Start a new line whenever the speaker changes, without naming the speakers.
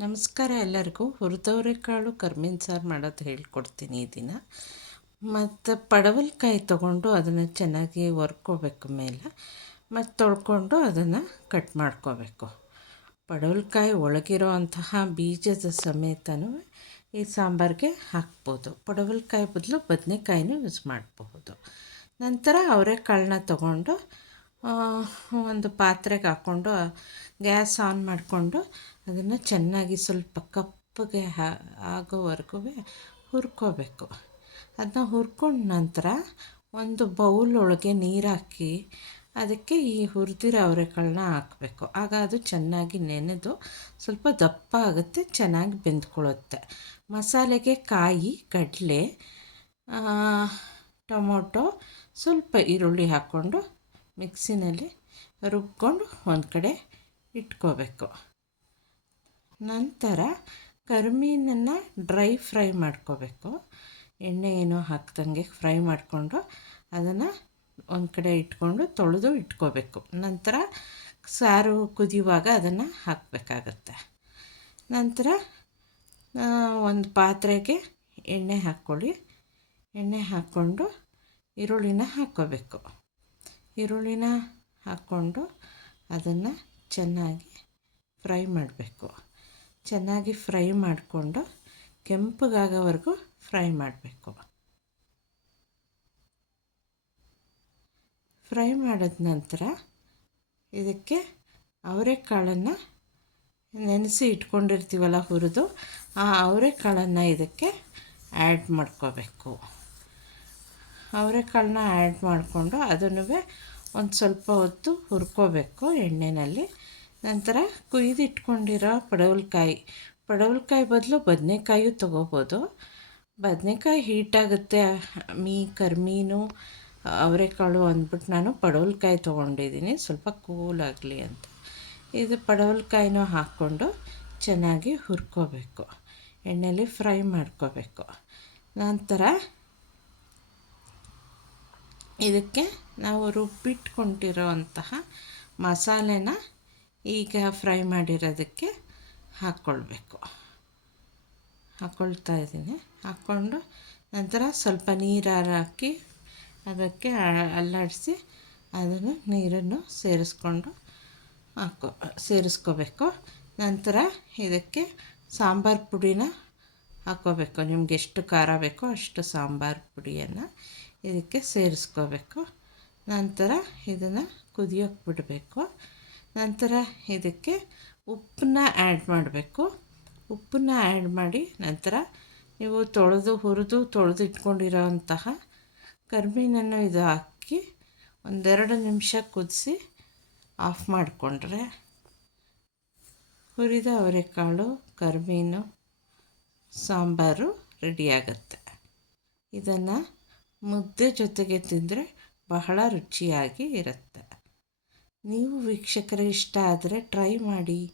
ನಮಸ್ಕಾರ ಎಲ್ಲರಿಗೂ. ಹುರಿದವರೆಕಾಳು ಕರ್ಮಿನ ಸಾರು ಮಾಡೋದು ಹೇಳ್ಕೊಡ್ತೀನಿ ಈ ದಿನ. ಮತ್ತು ಪಡವಲಕಾಯಿ ತೊಗೊಂಡು ಅದನ್ನು ಚೆನ್ನಾಗಿ ಒರ್ಕೋಬೇಕು ಮೇಲೆ. ಮತ್ತು ತೊಳ್ಕೊಂಡು ಅದನ್ನು ಕಟ್ ಮಾಡ್ಕೋಬೇಕು. ಪಡವಲಕಾಯಿ ಒಳಗಿರೋ ಅಂತಹ ಬೀಜದ ಸಮೇತನೂ ಈ ಸಾಂಬಾರಿಗೆ ಹಾಕ್ಬೋದು. ಪಡವಲಕಾಯಿ ಬದಲು ಬದನೆಕಾಯಿನೂ ಯೂಸ್ ಮಾಡಬಹುದು. ನಂತರ ಅವರೆಕಾಳನ್ನ ತೊಗೊಂಡು ಒಂದು ಪಾತ್ರೆಗೆ ಹಾಕ್ಕೊಂಡು ಗ್ಯಾಸ್ ಆನ್ ಮಾಡಿಕೊಂಡು ಅದನ್ನು ಚೆನ್ನಾಗಿ ಸ್ವಲ್ಪ ಕಪ್ಪಗೆ ಆಗೋವರೆಗೂ ಹುರ್ಕೋಬೇಕು. ಅದನ್ನ ಹುರ್ಕೊಂಡ ನಂತರ ಒಂದು ಬೌಲ್ ಒಳಗೆ ನೀರು ಹಾಕಿ ಅದಕ್ಕೆ ಈ ಹುರಿದಿರೋ ಅವರೆಕಾಳನ್ನ ಹಾಕಬೇಕು. ಆಗ ಅದು ಚೆನ್ನಾಗಿ ನೆನೆದು ಸ್ವಲ್ಪ ದಪ್ಪ ಆಗುತ್ತೆ, ಚೆನ್ನಾಗಿ ಬೆಂದ್ಕೊಳ್ಳುತ್ತೆ. ಮಸಾಲೆಗೆ ಕಾಯಿ, ಕಡಲೆ ಟೊಮೊಟೊ, ಸ್ವಲ್ಪ ಈರುಳ್ಳಿ ಹಾಕ್ಕೊಂಡು ಮಿಕ್ಸಿನಲ್ಲಿ ರುಬ್ಕೊಂಡು ಒಂದು ಕಡೆ ಇಟ್ಕೋಬೇಕು. ನಂತರ ಕರ್ಮೀನನ್ನು ಡ್ರೈ ಫ್ರೈ ಮಾಡ್ಕೋಬೇಕು. ಎಣ್ಣೆ ಏನೋ ಹಾಕ್ದಂಗೆ ಫ್ರೈ ಮಾಡಿಕೊಂಡು ಅದನ್ನು ಒಂದು ಕಡೆ ಇಟ್ಕೊಂಡು ತೊಳೆದು ಇಟ್ಕೋಬೇಕು. ನಂತರ ಸಾರು ಕುದಿಯುವಾಗ ಅದನ್ನು ಹಾಕಬೇಕಾಗತ್ತೆ. ನಂತರ ಒಂದು ಪಾತ್ರೆಗೆ ಎಣ್ಣೆ ಹಾಕ್ಕೊಳ್ಳಿ. ಎಣ್ಣೆ ಹಾಕ್ಕೊಂಡು ಈರುಳ್ಳಿನ ಹಾಕ್ಕೋಬೇಕು. ಈರುಳ್ಳಿನ ಹಾಕ್ಕೊಂಡು ಅದನ್ನು ಚೆನ್ನಾಗಿ ಫ್ರೈ ಮಾಡಬೇಕು. ಚೆನ್ನಾಗಿ ಫ್ರೈ ಮಾಡಿಕೊಂಡು ಕೆಂಪಗಾಗೋವರೆಗೂ ಫ್ರೈ ಮಾಡಬೇಕು. ಫ್ರೈ ಮಾಡಿದ ನಂತರ ಇದಕ್ಕೆ ಅವರೆಕಾಳನ್ನು ನೆನೆಸಿ ಇಟ್ಕೊಂಡಿರ್ತೀವಲ್ಲ ಹುರಿದು, ಆ ಅವರೆಕಾಳನ್ನು ಇದಕ್ಕೆ ಆ್ಯಡ್ ಮಾಡ್ಕೋಬೇಕು. ಅವರೆಕಾಳನ್ನ ಆ್ಯಡ್ ಮಾಡಿಕೊಂಡು ಅದನ್ನು ಒಂದು ಸ್ವಲ್ಪ ಹೊತ್ತು ಹುರ್ಕೋಬೇಕು ಎಣ್ಣೆಯಲ್ಲಿ ನಂತರ ಕುಯ್ದಿಟ್ಕೊಂಡಿರೋ ಪಡವಲಕಾಯಿ ಪಡವಲಕಾಯಿ ಬದಲು ಬದನೆಕಾಯಿಯೂ ತೊಗೋಬೋದು. ಬದನೆಕಾಯಿ ಹೀಟಾಗುತ್ತೆ ಮೀ, ಕರ್ಮೀನು, ಅವರೆಕಾಳು ಅಂದ್ಬಿಟ್ಟು ನಾನು ಪಡವಲಕಾಯಿ ತೊಗೊಂಡಿದ್ದೀನಿ, ಸ್ವಲ್ಪ ಕೂಲ್ ಆಗಲಿ ಅಂತ. ಇದು ಪಡವಲಕಾಯಿನೂ ಹಾಕ್ಕೊಂಡು ಚೆನ್ನಾಗಿ ಹುರ್ಕೋಬೇಕು ಎಣ್ಣೆಯಲ್ಲಿ ಫ್ರೈ ಮಾಡ್ಕೋಬೇಕು. ನಂತರ ಇದಕ್ಕೆ ನಾವು ರುಬ್ಬಿಟ್ಕೊಂಡಿರೋ ಅಂತಹ ಮಸಾಲೆನ ಈಗ ಫ್ರೈ ಮಾಡಿರೋದಕ್ಕೆ ಹಾಕ್ಕೊಳ್ಬೇಕು. ಹಾಕ್ಕೊಳ್ತಾ ಇದ್ದೀನಿ. ಹಾಕ್ಕೊಂಡು ನಂತರ ಸ್ವಲ್ಪ ನೀರು ಹಾಕಿ ಅದಕ್ಕೆ ಅಲ್ಲಾಡಿಸಿ ಅದನ್ನು ನೀರನ್ನು ಸೇರಿಸ್ಕೊಂಡು ಹಾಕೋ, ಸೇರಿಸ್ಕೋಬೇಕು. ನಂತರ ಇದಕ್ಕೆ ಸಾಂಬಾರು ಪುಡಿನ ಹಾಕ್ಕೋಬೇಕು ನಿಮ್ಗೆ ಎಷ್ಟು ಖಾರ ಬೇಕೋ ಅಷ್ಟು ಸಾಂಬಾರು ಪುಡಿಯನ್ನು ಇದಕ್ಕೆ ಸೇರಿಸ್ಕೋಬೇಕು. ನಂತರ ಇದನ್ನು ಕುದಿಯೋಕೆ ಬಿಡಬೇಕು. ನಂತರ ಇದಕ್ಕೆ ಉಪ್ಪನ್ನ ಆ್ಯಡ್ ಮಾಡಬೇಕು. ಉಪ್ಪನ್ನ ಆ್ಯಡ್ ಮಾಡಿ ನಂತರ ನೀವು ತೊಳೆದು, ಹುರಿದು, ತೊಳೆದು ಇಟ್ಕೊಂಡಿರೋ ಅಂತಹ ಕರ್ಮೀನನ್ನು ಇದು ಹಾಕಿ ಒಂದೆರಡು ನಿಮಿಷ ಕುದಿಸಿ ಆಫ್ ಮಾಡಿಕೊಂಡ್ರೆ ಹುರಿದ ಅವರೆಕಾಳು ಕರ್ಮೀನು ಸಾಂಬಾರು ರೆಡಿಯಾಗತ್ತೆ. ಇದನ್ನು ಮುದ್ದೆ ಜೊತೆಗೆ ತಿಂದರೆ ಬಹಳ ರುಚಿಯಾಗಿ ಇರುತ್ತೆ. ನೀವು ವೀಕ್ಷಕರು ಇಷ್ಟ ಆದರೆ ಟ್ರೈ ಮಾಡಿ.